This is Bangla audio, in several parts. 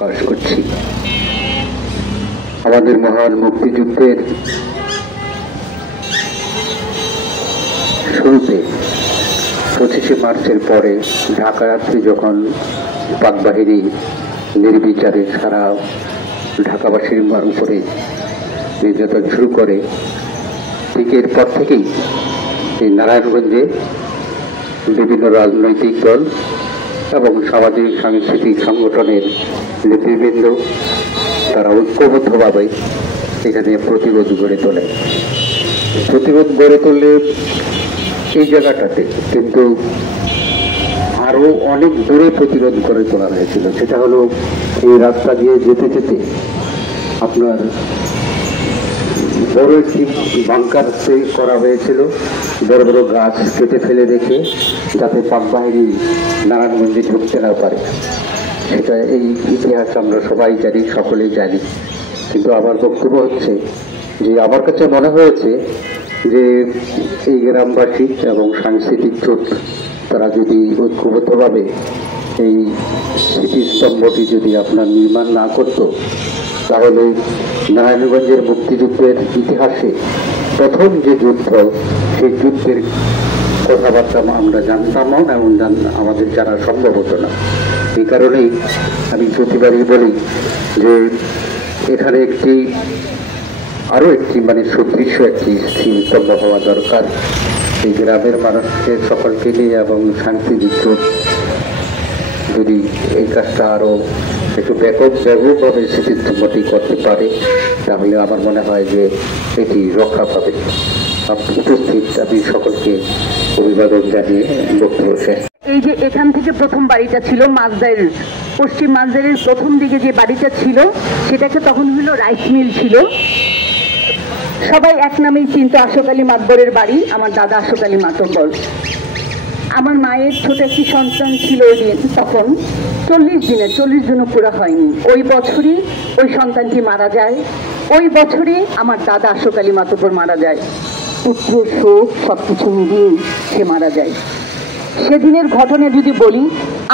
প্রকাশ করছি। আমাদের মহান মুক্তিযুদ্ধের শুরুতে 25শে মার্চের পরে ঢাকা রাত্রি যখন পাক বাহিনী নির্বিচারে সারা ঢাকাবাসীর উপরে নির্যাতন শুরু করে, ঠিক এরপর থেকেই এই নারায়ণগঞ্জে বিভিন্ন রাজনৈতিক দল এবং সামাজিক সাংস্কৃতিক সংগঠনের নেতৃবৃন্দ তারা ঐক্যবদ্ধভাবে এখানে প্রতিরোধ গড়ে তোলে। প্রতিরোধ গড়ে তুললে এই জায়গাটাতে কিন্তু আরো অনেক দূরে প্রতিরোধ গড়ে তোলা হয়েছিল। সেটা হলো এই রাস্তা দিয়ে যেতে যেতে আপনার বড় একটি বাংকার করা হয়েছিল, বড় বড় গাছ কেটে ফেলে রেখে, যাতে পাক বাহিনী নারায়ণগঞ্জে ঢুকতে না পারে। সেটা এই ইতিহাস আমরা সবাই জানি, সকলেই জানি। কিন্তু আমার বক্তব্য হচ্ছে যে আমার কাছে মনে হয়েছে যে এই গ্রামবাসী এবং সাংস্কৃতিক জোট তারা যদি ঐক্যবদ্ধভাবে এই স্মৃতিস্তম্ভটি যদি আপনার নির্মাণ না করত, তাহলে নারায়ণগঞ্জের মুক্তিযুদ্ধের ইতিহাসে প্রথম যে যুদ্ধ, সেই যুদ্ধের কথাবার্তা আমরা জানতাম না এবং আমাদের জানা সম্ভব হতো না। এই কারণেই আমি প্রতিবারই বলি যে এখানে আরো একটি সুদৃশ্য একটি স্মৃতিস্তম্ভ হওয়া দরকার। এই গ্রামের মানুষকে সকলকে নিয়ে এবং সাংস্কৃতিক যদি এই কাজটা আরো একটু ব্যাপকভাবে স্মৃতিস্তম্ভটি করতে পারে, তাহলে আমার মনে হয় যে এটি রক্ষা পাবে। উপস্থিত আমি সকলকে অভিবাদন জানিয়ে বক্তব্য শেষ। এই যে এখান থেকে প্রথম বাড়িটা ছিল মাঝদাইর, পশ্চিম মাঝদাইরের প্রথম দিকে যে বাড়িটা ছিল সেটাকে তখন হলো রাইস মিল ছিল। সবাই এক নামেই চিনত, আশোক আলী মাতবরের বাড়ি। আমার দাদা আশোক আলী মাতব্বর। আমার মায়ের ছোট একটি সন্তান ছিল ওই দিন, তখন 40 দিনও পুরো হয়নি। ওই বছরই ওই সন্তানটি মারা যায়। ওই বছরই আমার দাদা আশোক আলী মাতব্বর মারা যায়। পুত্র শোক সবকিছু মিলিয়ে সে মারা যায়। সেদিনের ঘটনা যদি বলি,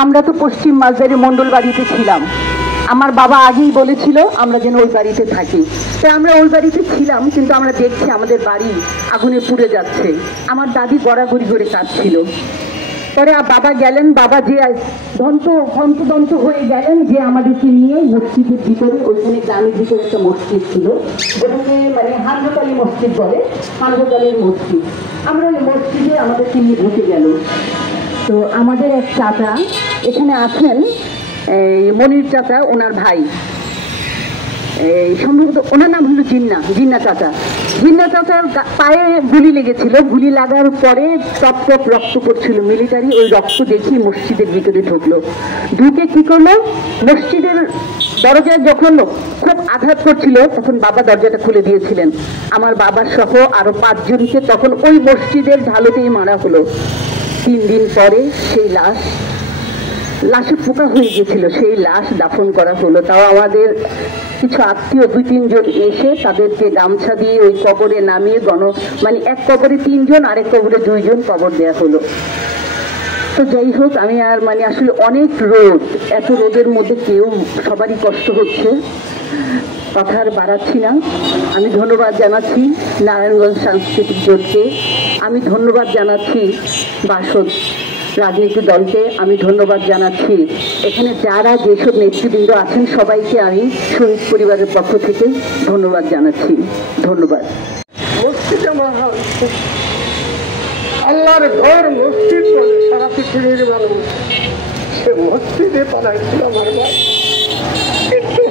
আমরা তো পশ্চিম মাঝদারি মন্ডল বাড়িতে ছিলাম। আমার বাবা আগেই বলেছিল আমরা যেন ওই বাড়িতে থাকি, তাই আমরা ওই বাড়িতে ছিলাম। কিন্তু আমরা দেখছি আমাদের বাড়ি আগুনে পুড়ে যাচ্ছে। আমার দাদি গড়াগড়ি করে কাঁদছিল। পরে বাবা গেলেন, বাবা যে হন্তদন্ত হয়ে গেলেন যে আমাদেরকে নিয়ে মসজিদের ভিতরে, ওইখানে গ্রামের ভিতরে একটা মসজিদ ছিল, যেটাকে হানজত আলী মসজিদ বলে, হানজত আলীর মসজিদ। আমরা ওই মসজিদে আমাদেরকে নিয়ে ঢুকে গেল। তো আমাদের এক চাচা এখানে আছেন, এই মনির চাচা, ওনার ভাই, এই সম্ভবত ওনার নাম হলো জিন্না চাচা। জিন্না চাচার পায়ে গুলি লেগেছিল। গুলি লাগার পরে টপ টপ রক্ত পড়ছিল মিলিটারি। ওই রক্ত দেখি মসজিদের ভিতরে ঢুকলো। ঢুকে কি করলো, মসজিদের দরজায় যখন খুব আঘাত করছিল তখন বাবা দরজাটা খুলে দিয়েছিলেন। আমার বাবা সহ আরো 5 জনকে তখন ওই মসজিদের ঢালুতেই মারা হলো। 3 দিন পরে সেই লাশে পোকা হয়ে গেছিল, সেই লাশ দাফন করা হলো। তাও আমাদের কিছু আত্মীয় 2-3 জন এসে তাদেরকে গামছা দিয়ে ওই কবরে নামিয়ে এক কবরে 3 জন, আরেক কবরে 2 জন কবর দেওয়া হলো। তো যাই হোক, আমি আর আসলে অনেক রোদ, এত রোদের মধ্যে সবারই কষ্ট হচ্ছে, কথা আর বাড়াচ্ছি না। আমি ধন্যবাদ জানাচ্ছি নারায়ণগঞ্জ সাংস্কৃতিক জোটকে, আমি ধন্যবাদ জানাচ্ছি বাসদ রাজনীতি দলকে, আমি ধন্যবাদ জানাচ্ছি এখানে যারা যেসব নেতৃবৃন্দ আছেন সবাইকে আমি শহীদ পরিবারের পক্ষ থেকে ধন্যবাদ জানাচ্ছি। ধন্যবাদ। মসজিদে আল্লাহর ঘর মসজিদ বলে সারা পৃথিবীর মানুষ, সে মসজিদে পালাইছিল আমার ভাই। কিন্তু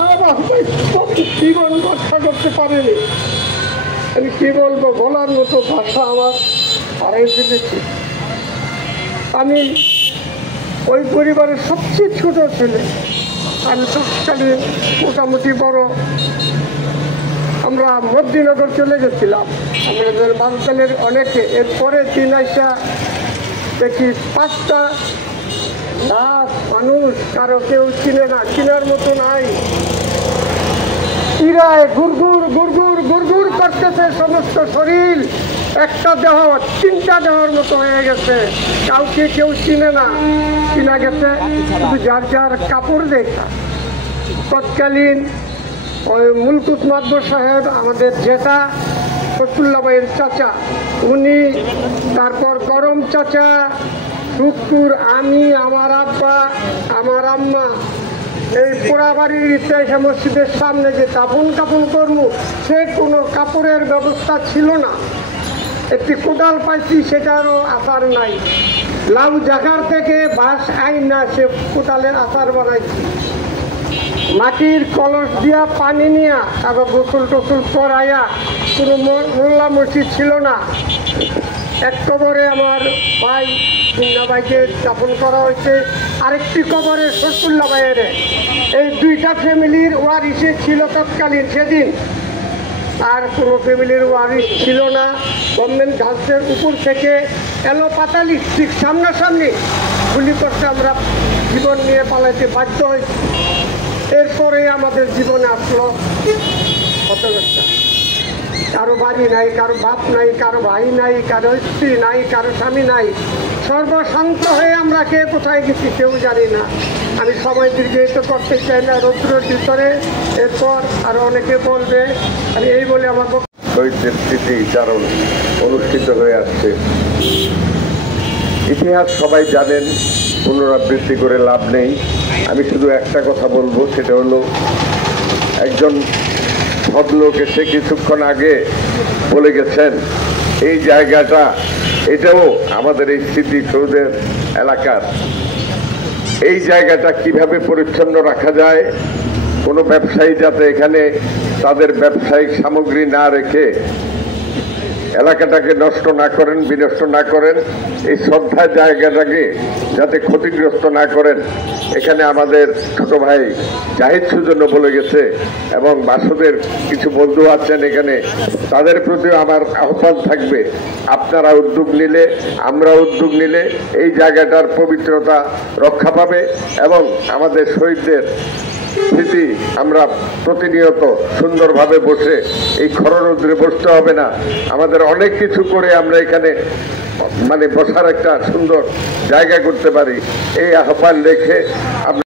আমার ভাই জীবন রক্ষা করতে পারেনি। আমি কি বলবো, বলার মতো ভাষা আমার হারিয়ে ফেলেছি। আমি ওই পরিবারের সবচেয়ে ছোট ছেলে। আমি তৎকালে মোটামুটি বড়। আমরা মধ্যনগর চলে গেছিলাম আমাদের বাংকালের অনেকে। এরপরে 3 আইসা দেখি 5টা লাশ মানুষ, কারো কেউ চিনে না, চিনার মতো নাই। ইরায় গুড়গুড় গুড়গুড় গুড়গুড় করতেছে সমস্ত শরীর। একটা দেহ তিনটা দেহর মতো হয়ে গেছে, কাউকে কেউ চিনে না, চিনা গেছে শুধু যার যার কাপড় দেখা। তৎকালীন ওই মুলকুত মাদবর সাহেব আমাদের জেঠা ফতুল্লা ভাইয়ের চাচা, উনি, তারপর গরম চাচা, শুক্কুর, আমি, আমার আব্বা, আমার আম্মা, এই পোড়া বাড়ির ইতিহাসে মসজিদের সামনে যে দাফন কাপন করবো, সে কোনো কাপড়ের ব্যবস্থা ছিল না। একটি কোদাল পাইছি, সেটারও আচার নাই। লাউ জাগার থেকে বাঁশ আইন না, সে কোদালের আচার বানাইছি। মাটির কলস দিয়া পানি নিয়া তারপর গোসল টোসল করাইয়া, কোনো মোল্লা মসজিদ ছিল না। এক কবরে আমার ভাই মুন্না ভাইকে দাফন করা হয়েছে, আরেকটি কবরে শরফুল্লাহ ভাইয়ের। এই দুইটা ফ্যামিলির ওয়ারিসে ছিল তৎকালীন সেদিন। আর কোনো ফ্যামিলির ওয়ারিস ছিল না। গভর্নমেন্ট গাছের উপর থেকে এলো পাতালি ঠিক সামনাসামনি গুলি করতে আমরা জীবন নিয়ে পালাইতে বাধ্য হয়েছি। এরপরে আমাদের জীবনে আসলো হতদশা। কারো বাড়ি নাই, কারো বাপ নাই, কারো ভাই নাই, কারো স্ত্রী নাই, কারো স্বামী নাই। সর্বশান্ত হয়ে আমরা কে কোথায় গেছি কেউ জানি না। আমি সময় দীর্ঘায়িত করতে চাই না রৌদ্রের ভিতরে, এরপর আরো অনেকে বলবে। আমি এই বলে আমার শহীদদের স্মৃতিচারণ অনুষ্ঠিত হয়ে আসছে। ইতিহাস সবাই জানেন, পুনরাবৃত্তি করে লাভ নেই। আমি শুধু একটা কথা বলবো, সেটা হলো একজন ভদ্রলোক এসে কিছুক্ষণ আগে বলে গেছেন এই জায়গাটা, এটাও আমাদের এই স্মৃতিসৌধের এলাকার। এই জায়গাটা কিভাবে পরিচ্ছন্ন রাখা যায়, কোনো ব্যবসায়ী যাতে এখানে তাদের ব্যবসায়িক সামগ্রী না রেখে এলাকাটাকে নষ্ট না করেন, বিনষ্ট না করেন, এই শ্রদ্ধার জায়গাটাকে যাতে ক্ষতিগ্রস্ত না করেন, এখানে আমাদের ছোট ভাই জাহিদ সুজন বলে গেছে এবং বাসুদের কিছু বন্ধু আছেন এখানে, তাদের প্রতিও আমার আহ্বান থাকবে, আপনারা উদ্যোগ নিলে, আমরা উদ্যোগ নিলে এই জায়গাটার পবিত্রতা রক্ষা পাবে এবং আমাদের শহীদদের স্মৃতি আমরা প্রতিনিয়ত সুন্দরভাবে বসে এই খররৌদ্রে বসতে হবে না। আমাদের অনেক কিছু করে আমরা এখানে বসার একটা সুন্দর জায়গা করতে পারি। এই আহ্বান রেখে আমরা